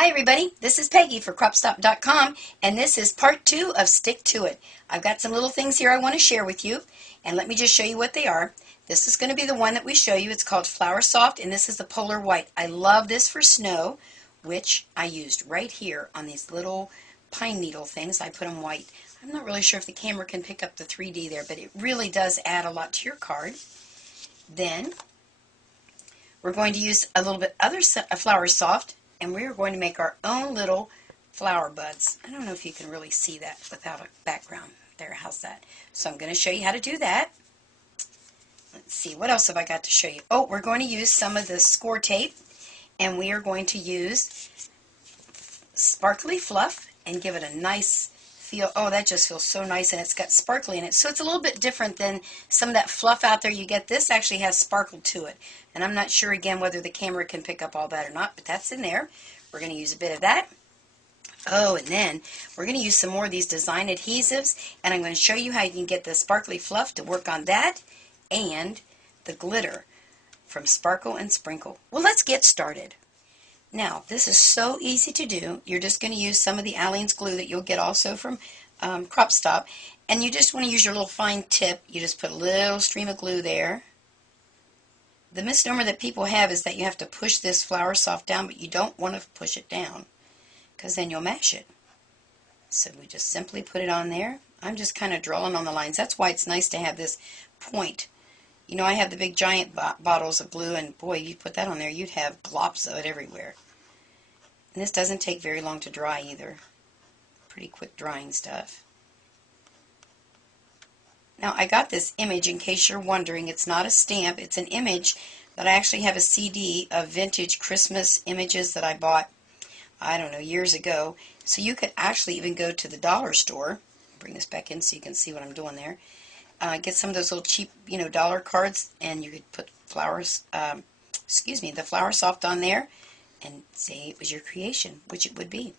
Hi everybody, this is Peggy for Cropstop.com, and this is part 2 of Stick to It. I've got some little things here I want to share with you, and let me just show you what they are. This is going to be the one that we show you. It's called Flower Soft, and this is the Polar White. I love this for snow, which I used right here on these little pine needle things. I put them white. I'm not really sure if the camera can pick up the 3D there, but it really does add a lot to your card. Then we're going to use a little bit other Flower Soft, and we're going to make our own little flower buds. I don't know if you can really see that without a background. There, how's that? So I'm going to show you how to do that. Let's see, what else have I got to show you? Oh, we're going to use some of the score tape, and we are going to use sparkly fluff and give it a nice feel. Oh, that just feels so nice, and it's got sparkly in it. So it's a little bit different than some of that fluff out there you get. This actually has sparkle to it. And I'm not sure, again, whether the camera can pick up all that or not, but that's in there. We're going to use a bit of that. Oh, and then we're going to use some more of these design adhesives, and I'm going to show you how you can get the sparkly fluff to work on that and the glitter from Sparkle and Sprinkle. Well, let's get started. Now, this is so easy to do. You're just going to use some of the Aleene's glue that you'll get also from Crop Stop, and you just want to use your little fine tip. You just put a little stream of glue there. The misnomer that people have is that you have to push this Flower Soft down, but you don't want to push it down because then you'll mash it. So we just simply put it on there. I'm just kind of drawing on the lines. That's why it's nice to have this point. You know, I have the big giant bottles of glue, and boy, you put that on there, you'd have glops of it everywhere. And this doesn't take very long to dry either. Pretty quick drying stuff. Now, I got this image, in case you're wondering. It's not a stamp. It's an image that I actually have a CD of vintage Christmas images that I bought, I don't know, years ago. So you could actually even go to the dollar store. Bring this back in so you can see what I'm doing there. Get some of those little cheap, dollar cards, and you could put the Flower Soft on there and say it was your creation, which it would be.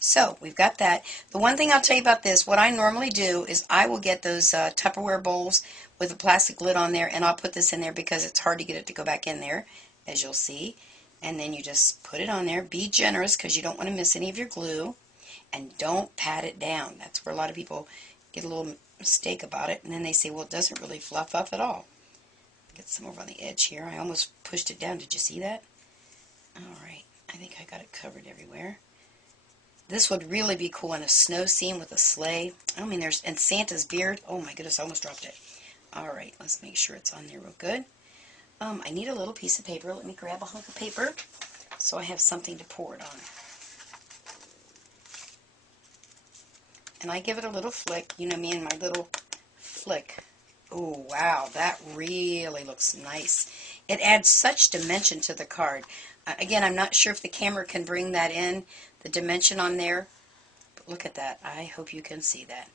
So, we've got that. The one thing I'll tell you about this, what I normally do is I will get those Tupperware bowls with a plastic lid on there, and I'll put this in there because it's hard to get it to go back in there, as you'll see. And then you just put it on there. Be generous because you don't want to miss any of your glue. And don't pat it down. That's where a lot of people get a little mistake about it, and then they say, well, it doesn't really fluff up at all. Get some over on the edge here. I almost pushed it down. Did you see that? All right. I think I got it covered everywhere. This would really be cool in a snow scene with a sleigh. I mean, and Santa's beard. Oh my goodness, I almost dropped it. All right, let's make sure it's on there real good. I need a little piece of paper. Let me grab a hunk of paper so I have something to pour it on. And I give it a little flick. You know me and my little flick. Oh, wow, that really looks nice. It adds such dimension to the card. Again, I'm not sure if the camera can bring that in, the dimension on there. But look at that. I hope you can see that.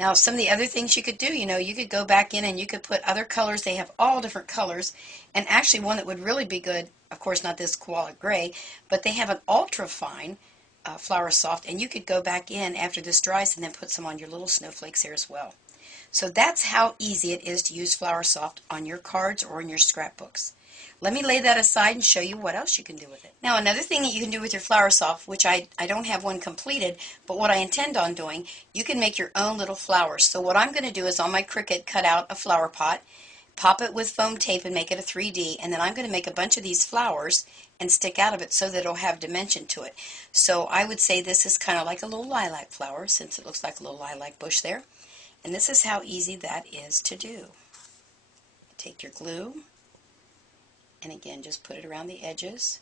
Now, some of the other things you could do, you could go back in and you could put other colors. They have all different colors. And actually, one that would really be good, of course, not this koala gray, but they have an ultra fine Flower Soft, and you could go back in after this dries and then put some on your little snowflakes there as well. So that's how easy it is to use Flower Soft on your cards or in your scrapbooks. Let me lay that aside and show you what else you can do with it. Now, another thing that you can do with your Flower Soft, which I don't have one completed, but what I intend on doing, you can make your own little flowers. So what I'm going to do is on my Cricut cut out a flower pot, pop it with foam tape and make it a 3D, and then I'm going to make a bunch of these flowers and stick out of it so that it'll have dimension to it. So I would say this is kind of like a little lilac flower, since it looks like a little lilac bush there. And this is how easy that is to do. Take your glue, and again, just put it around the edges.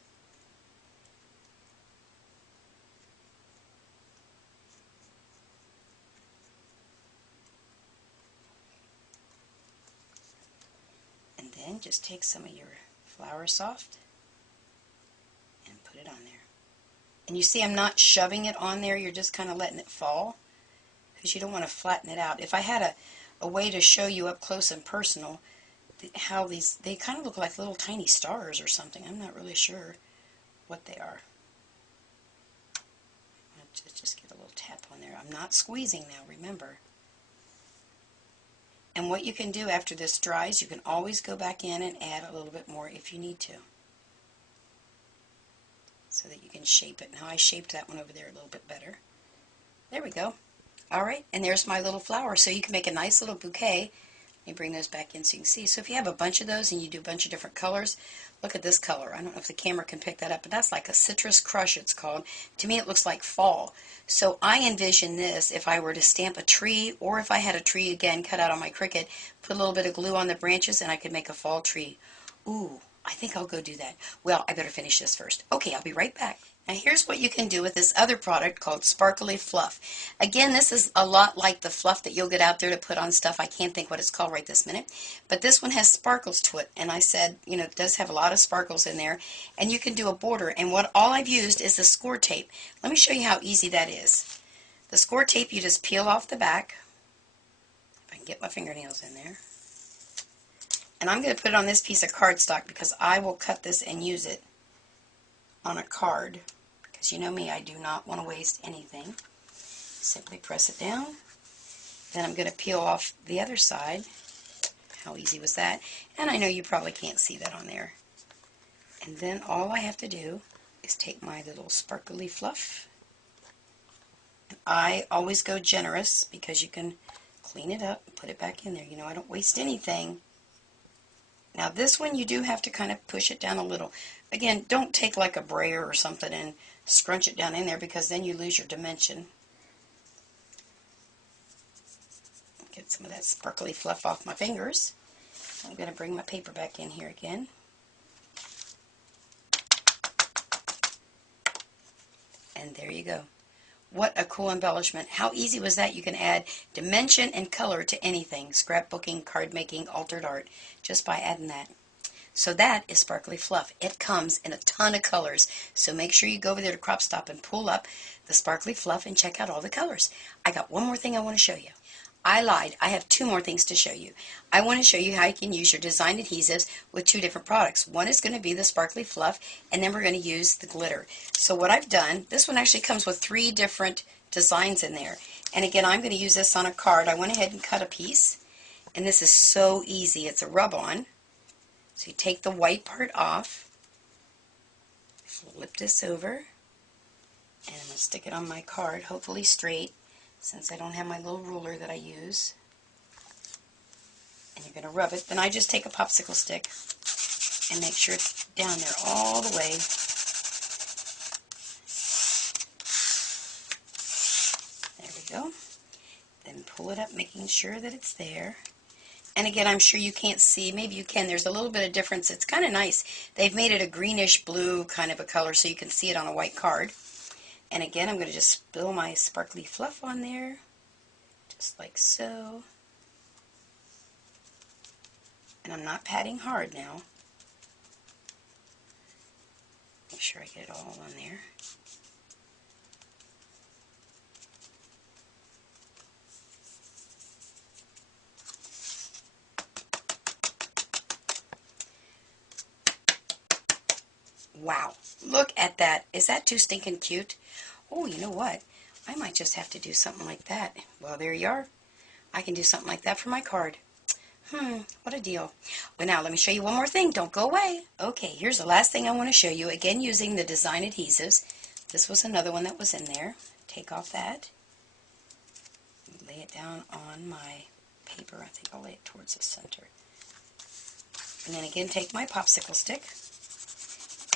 And then just take some of your Flower Soft and put it on there. And you see I'm not shoving it on there, you're just kind of letting it fall because you don't want to flatten it out. If I had a way to show you up close and personal how they kind of look like little tiny stars or something. I'm not really sure what they are. Just get a little tap on there. I'm not squeezing now, remember. And what you can do after this dries, you can always go back in and add a little bit more if you need to. so that you can shape it. Now I shaped that one over there a little bit better. There we go. All right, and there's my little flower. So you can make a nice little bouquet. Let me bring those back in so you can see. So if you have a bunch of those and you do a bunch of different colors, look at this color. I don't know if the camera can pick that up, but that's like a citrus crush, it's called. To me, it looks like fall. So I envision this if I were to stamp a tree, or if I had a tree, again, cut out on my Cricut, put a little bit of glue on the branches, and I could make a fall tree. Ooh, I think I'll go do that. Well, I better finish this first. Okay, I'll be right back. Now here's what you can do with this other product called Sparkly Fluff. Again, this is a lot like the fluff that you'll get out there to put on stuff. I can't think what it's called right this minute. But this one has sparkles to it. And I said, you know, it does have a lot of sparkles in there. And you can do a border. And all I've used is the score tape. Let me show you how easy that is. The score tape, you just peel off the back. If I can get my fingernails in there. And I'm going to put it on this piece of cardstock because I will cut this and use it on a card, because you know me, I do not want to waste anything. Simply press it down. Then I'm going to peel off the other side. How easy was that? And I know you probably can't see that on there. And then all I have to do is take my little sparkly fluff. And I always go generous because you can clean it up and put it back in there. You know, I don't waste anything. Now this one you do have to kind of push it down a little. Again, don't take like a brayer or something and scrunch it down in there, because then you lose your dimension. Get some of that sparkly fluff off my fingers. I'm going to bring my paper back in here again. And there you go. What a cool embellishment. How easy was that? You can add dimension and color to anything. Scrapbooking, card making, altered art, just by adding that. So that is Sparkly Fluff. It comes in a ton of colors. So make sure you go over there to Crop Stop and pull up the Sparkly Fluff and check out all the colors. I got one more thing I want to show you. I lied. I have two more things to show you. I want to show you how you can use your design adhesives with two different products. One is going to be the Sparkly Fluff, and then we're going to use the glitter. So what I've done, this one actually comes with 3 different designs in there. And again, I'm going to use this on a card. I went ahead and cut a piece, and this is so easy. It's a rub-on. So you take the white part off, flip this over, and I'm going to stick it on my card, hopefully straight, since I don't have my little ruler that I use. And you're going to rub it. Then I just take a popsicle stick and make sure it's down there all the way. There we go. Then pull it up, making sure that it's there. And again, I'm sure you can't see. Maybe you can. There's a little bit of difference. It's kind of nice. They've made it a greenish blue kind of a color so you can see it on a white card. And again, I'm going to just spill my sparkly fluff on there, just like so. And I'm not patting hard now. Make sure I get it all on there. Wow, look at that. Is that too stinking cute? Oh, you know what? I might just have to do something like that. Well, there you are. I can do something like that for my card. What a deal. Well, now let me show you one more thing. Don't go away. Okay, here's the last thing I want to show you. Again, using the design adhesives. This was another one that was in there. Take off that. Lay it down on my paper. I think I'll lay it towards the center. And then again, take my popsicle stick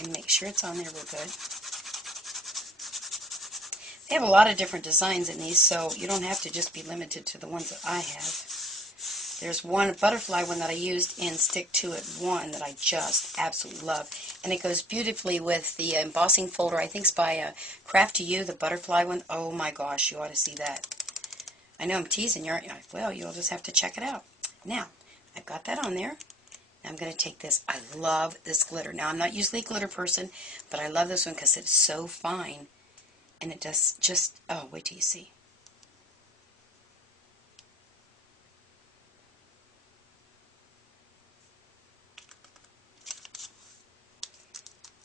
and make sure it's on there real good. They have a lot of different designs in these, so you don't have to just be limited to the ones that I have. There's one butterfly one that I used in Stick to It 1 that I just absolutely love. And it goes beautifully with the embossing folder. I think it's by Craft to You, the butterfly one. Oh my gosh, you ought to see that. I know I'm teasing you, aren't you? Well, you'll just have to check it out. Now, I've got that on there. I'm going to take this. I love this glitter. Now, I'm not usually a glitter person, but I love this one because it's so fine. And it does just, oh, wait till you see.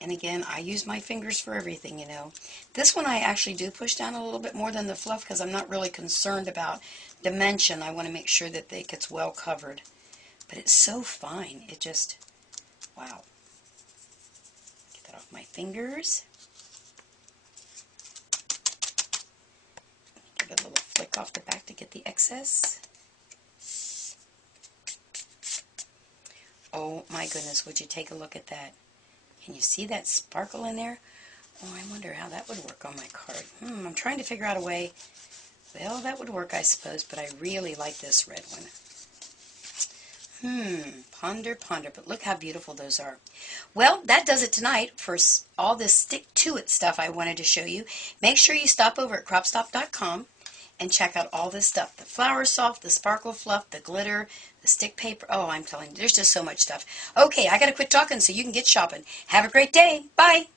And again, I use my fingers for everything, you know. This one I actually do push down a little bit more than the fluff because I'm not really concerned about dimension. I want to make sure that it gets well covered. But it's so fine. It just, wow. Get that off my fingers. off the back to get the excess. Oh my goodness, would you take a look at that? Can you see that sparkle in there? Oh, I wonder how that would work on my card. I'm trying to figure out a way. Well, that would work, I suppose, but I really like this red one. Ponder, ponder, but look how beautiful those are. Well, that does it tonight for all this stick-to-it stuff I wanted to show you. Make sure you stop over at cropstop.com and check out all this stuff. The flower soft, the sparkle fluff, the glitter, the stick paper. Oh, I'm telling you, there's just so much stuff. Okay, I got to quit talking so you can get shopping. Have a great day. Bye.